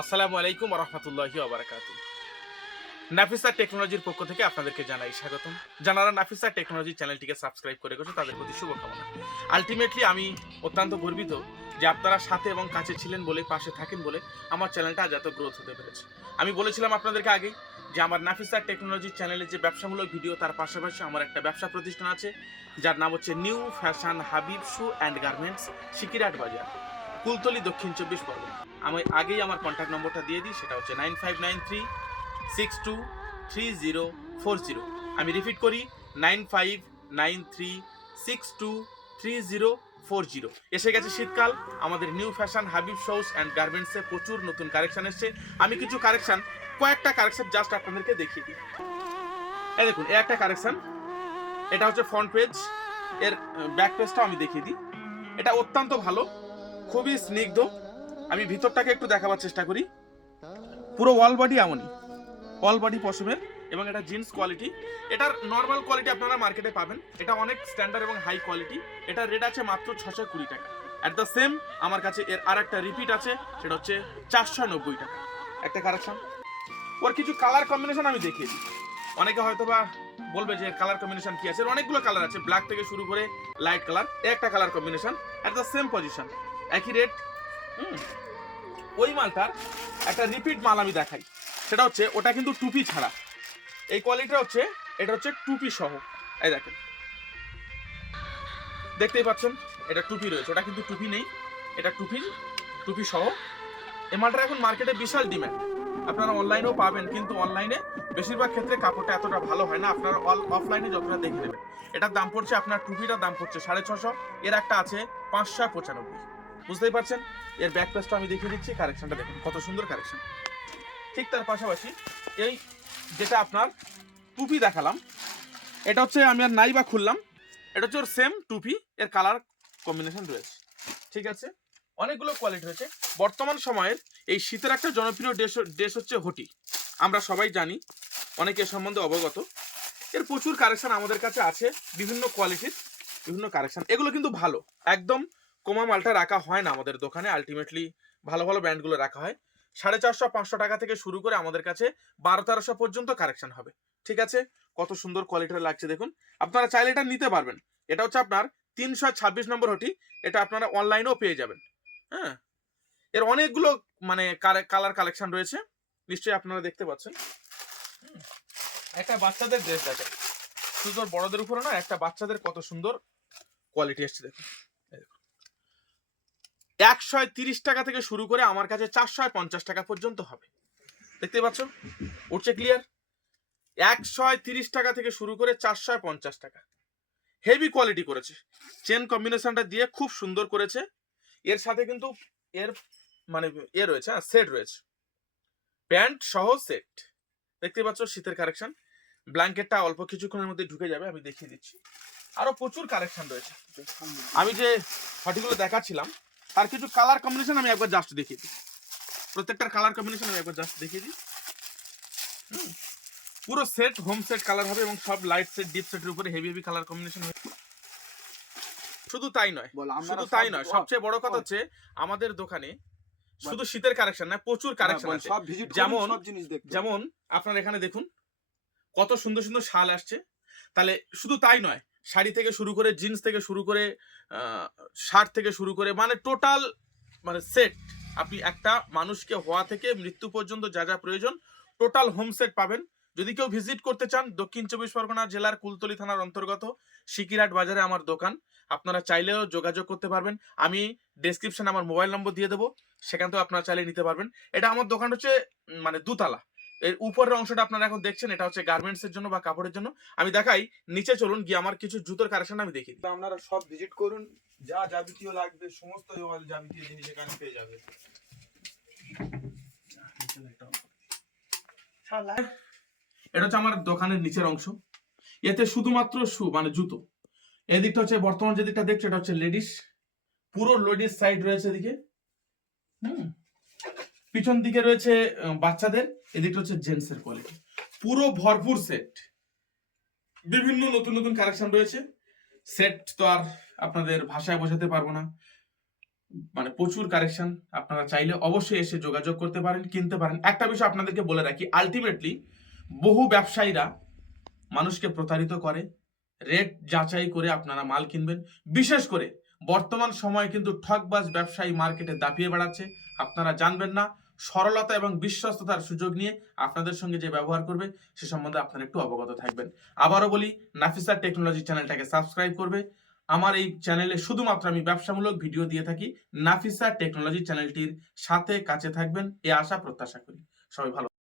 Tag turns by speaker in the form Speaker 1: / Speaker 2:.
Speaker 1: আসসালামু আলাইকুম রহমতুল্লাহি আবরাকাতু নাফিসা টেকনোলজির পক্ষ থেকে আপনাদেরকে জানাই স্বাগতম। যারা নাফিসা টেকনোলজি চ্যানেলটিকে সাবস্ক্রাইব করে গেছে, তাদের প্রতি শুভকামনা। আলটিমেটলি আমি অত্যন্ত গর্বিত যে আপনারা সাথে এবং কাছে ছিলেন বলে, পাশে থাকেন বলে আমার চ্যানেলটা আজ এত গ্রোথ হতে পেরেছে। আমি বলেছিলাম আপনাদেরকে আগেই যে আমার নাফিসা টেকনোলজি চ্যানেলে যে ব্যবসামূলক ভিডিও, তার পাশাপাশি আমার একটা ব্যবসা প্রতিষ্ঠান আছে, যার নাম হচ্ছে new fashion Habib shoe and garments, Sikirhat Bazar. Kultali দক্ষিণ চব্বিশ পরগনা। আমি আগেই আমার কন্ট্যাক্ট নম্বরটা দিয়ে দিই, সেটা হচ্ছে nine five nine three six two three zero four zero আমি রিপিট করি nine five nine three six two three zero four zero এসে গেছে শীতকাল, আমাদের new fashion Habib shoes and গার্মেন্টসে প্রচুর নতুন কালেকশন এসছে। আমি কিছু কালেকশন কয়েকটা কালেকশন জাস্ট আপনাদেরকে দেখিয়ে দিই। এই দেখুন এ একটা কালেকশন এটা হচ্ছে ফ্রন্ট পেজ এর ব্যাক পেজটাও আমি দেখিয়ে দিই। এটা অত্যন্ত ভালো। খুবই স্নিগ্ধ। আমি ভিতরটাকে একটু দেখাবার চেষ্টা করি। পুরো ওয়াল বডি এমনই। অল বডি পশমের এবং এটা জিন্স কোয়ালিটি এটার নর্মাল কোয়ালিটি আপনারা মার্কেটে পাবেন। এটা অনেক স্ট্যান্ডার্ড এবং হাই কোয়ালিটি এটা রেট আছে মাত্র ছশো কুড়ি টাকা। অ্যাট দ্য সেম আমার কাছে এর আর একটা রিপিট আছে, সেটা হচ্ছে চারশো নব্বই টাকা। একটা কারেকশন ওর কিছু কালার কম্বিনেশন আমি দেখিয়ে দিই। অনেকে হয়তো বা বলবে যে কালার কম্বিনেশন কি আছে? অনেকগুলো কালার আছে। ব্ল্যাক থেকে শুরু করে লাইট কালার একটা colour combination at the same position একই রেট হুম। ওই মালটার একটা রিপিট মাল আমি দেখাই। সেটা হচ্ছে, ওটা কিন্তু টুপি ছাড়া। এই কোয়ালিটিটা হচ্ছে, এটা হচ্ছে টুপি সহ। এই দেখেন। দেখতেই পাচ্ছেন, এটা টুপি রয়েছে। ওটা কিন্তু টুপি নেই। এটা টুপি টুপি সহ। এই মালটার এখন মার্কেটে বিশাল ডিম্যান্ড আপনারা অনলাইনেও পাবেন, কিন্তু অনলাইনে বেশিরভাগ ক্ষেত্রে কাপড়টা এতটা ভালো হয় না। আপনারা অল অফলাইনে যতটা দেখে নেবেন। এটার দাম পড়ছে, আপনার টুপিটার দাম পড়ছে সাড়ে ছশো এর একটা আছে পাঁচশো পঁচানব্বই। বুঝতেই পারছেন? এর ব্যাক পেজটা আমি দেখিয়ে দিচ্ছি কারেকশনটা দেখুন, কত সুন্দর কারেকশন ঠিক তার পাশাপাশি এই যেটা আপনার টুপি দেখালাম, এটা হচ্ছে আমি আর নাই বা খুললাম, এটা হচ্ছে ওর সেম টুপি, এর কালার কম্বিনেশন রয়েছে। ঠিক আছে? অনেকগুলো কোয়ালিটি রয়েছে। বর্তমান সময়ের এই শীতের একটা জনপ্রিয় ড্রেস ড্রেস হচ্ছে হোটি। আমরা সবাই জানি, অনেকে এ সম্বন্ধে অবগত। এর প্রচুর কালেকশন আমাদের কাছে আছে, বিভিন্ন কোয়ালিটির বিভিন্ন কালেকশন এগুলো কিন্তু ভালো, একদম কোমা মালটা রাখা হয় না আমাদের দোকানে। আলটিমেটলি ভালো ভালো ব্র্যান্ডগুলো রাখা হয়। সাড়ে চারশো, পাঁচশো টাকা থেকে শুরু করে আমাদের কাছে বারো, তেরোশো পর্যন্ত কারেকশন হবে। ঠিক আছে? কত সুন্দর কোয়ালিটির লাগছে দেখুন। আপনারা চাইলে এটা নিতে পারবেন। এটা হচ্ছে আপনার তিনশো ছাব্বিশ নম্বর হটি। এটা আপনারা অনলাইনেও পেয়ে যাবেন। হ্যাঁ? এর অনেকগুলো মানে কালার কালেকশন রয়েছে। নিশ্চয়ই আপনারা দেখতে পাচ্ছেন। একটা বাচ্চাদের ড্রেস দেখেন। ওর বড়দের উপরে না, একটা বাচ্চাদের কত সুন্দর কোয়ালিটি এসছে দেখুন। একশো তিরিশ টাকা থেকে শুরু করে আমার কাছে চারশো পঞ্চাশ টাকা পর্যন্ত হবে। দেখতে পাচ্ছ? উঠছে ক্লিয়ার একশো তিরিশ টাকা থেকে শুরু করে চারশো পঞ্চাশ টাকা। হেভি কোয়ালিটি করেছে। চেন কম্বিনেশনটা দিয়ে খুব সুন্দর করেছে। এর সাথে কিন্তু এর মানে এ রয়েছে হ্যাঁ সেট রয়েছে। প্যান্ট সহ সেট দেখতে পাচ্ছ শীতের কালেকশন ব্ল্যাঙ্কেটটা অল্প কিছুক্ষণের মধ্যে ঢুকে যাবে, আমি দেখিয়ে দিচ্ছি। আরও প্রচুর কালেকশন রয়েছে। আমি যে হটিগুলো দেখাচ্ছিলাম তার কিছু কালার কম্বিনেশন আমি একবার জাস্ট দেখিয়ে দিই। প্রত্যেকটার কালার কম্বিনেশন আমি একবার জাস্ট দেখিয়ে দিই। পুরো সেট হোম সেট কালার হবে এবং সব লাইট সেট ডিপ সেটের উপরে হেভি হেভি কালার কম্বিনেশন হবে শুধু তাই নয়
Speaker 2: বল
Speaker 1: শুধু তাই নয় সবচেয়ে বড় কথা হচ্ছে আমাদের দোকানে শুধু শীতের কালেকশন না প্রচুর কালেকশন আছে। যেমন-
Speaker 2: যেমন
Speaker 1: আপনার এখানে দেখুন কত সুন্দর সুন্দর শাল আসছে। তাহলে শুধু তাই নয় শাড়ি থেকে শুরু করে জিন্স থেকে শুরু করে শার্ট থেকে শুরু করে মানে টোটাল মানে সেট আপনি একটা মানুষকে হওয়া থেকে মৃত্যু পর্যন্ত যা যা প্রয়োজন টোটাল হোম সেট পাবেন। যদি কেউ ভিজিট করতে চান, দক্ষিণ চব্বিশ পরগনা জেলার কুলতলি থানার অন্তর্গত, সিকিরাট বাজারে আমার দোকান। আপনারা চাইলেও যোগাযোগ করতে পারবেন। আমি ডেসক্রিপশনে আমার মোবাইল নম্বর দিয়ে দেবো। সেখান থেকে আপনারা চাইলে নিতে পারবেন। এটা আমার দোকান হচ্ছে মানে দুতলা। এর উপরের অংশটা আপনারা এখন দেখছেন এটা হচ্ছে গার্মেন্টস এর জন্য বা কাপড়ের জন্য। আমি দেখাই নিচে চলুন গিয়ে আমার কিছু জুতোর কালেকশন আমি দেখি
Speaker 2: আপনারা সব ভিজিট করুন যা যাবতীয় লাগবে সমস্ত যাবতীয় জিনিস এখানে পেয়ে যাবে
Speaker 1: এটা হচ্ছে আমার দোকানের নিচের অংশ। এতে শুধুমাত্র শু মানে জুতো। এদিকটা হচ্ছে বর্তমান যে দিকটা দেখছ এটা হচ্ছে লেডিস পুরো লেডিস সাইড রয়েছে এদিকে। হুম। পিছন দিকে রয়েছে বাচ্চাদের। এদিকটা হচ্ছে জেন্টস এর কোয়ালিটি পুরো ভরপুর সেট বিভিন্ন নতুন নতুন কালেকশন রয়েছে। সেট তো আর আপনাদের ভাষায় বোঝাতে পারব না। মানে প্রচুর কারেকশন আপনারা চাইলে অবশ্যই এসে যোগাযোগ করতে পারেন, কিনতে পারেন। একটা বিষয় আপনাদেরকে বলে রাখি আলটিমেটলি বহু ব্যবসায়ীরা মানুষকে প্রতারিত করে রেট যাচাই করে আপনারা মাল কিনবেন। বিশেষ করে বর্তমান সময়ে কিন্তু ঠকবাজ ব্যবসায়ী মার্কেটে দাপিয়ে বেড়াচ্ছে। আপনারা জানবেন না সরলতা এবং বিশ্বস্ততার সুযোগ নিয়ে আপনাদের সঙ্গে যে ব্যবহার করবে, সে সম্বন্ধে আপনারা একটু অবগত থাকবেন। আবারও বলি, নাফিসা টেকনোলজি চ্যানেলটাকে সাবস্ক্রাইব করবে। আমার এই চ্যানেলে শুধুমাত্র আমি ব্যবসামূলক ভিডিও দিয়ে থাকি। নাফিসা টেকনোলজি চ্যানেলটির সাথে কাছে থাকবেন, এ আশা প্রত্যাশা করি। সবাই ভালো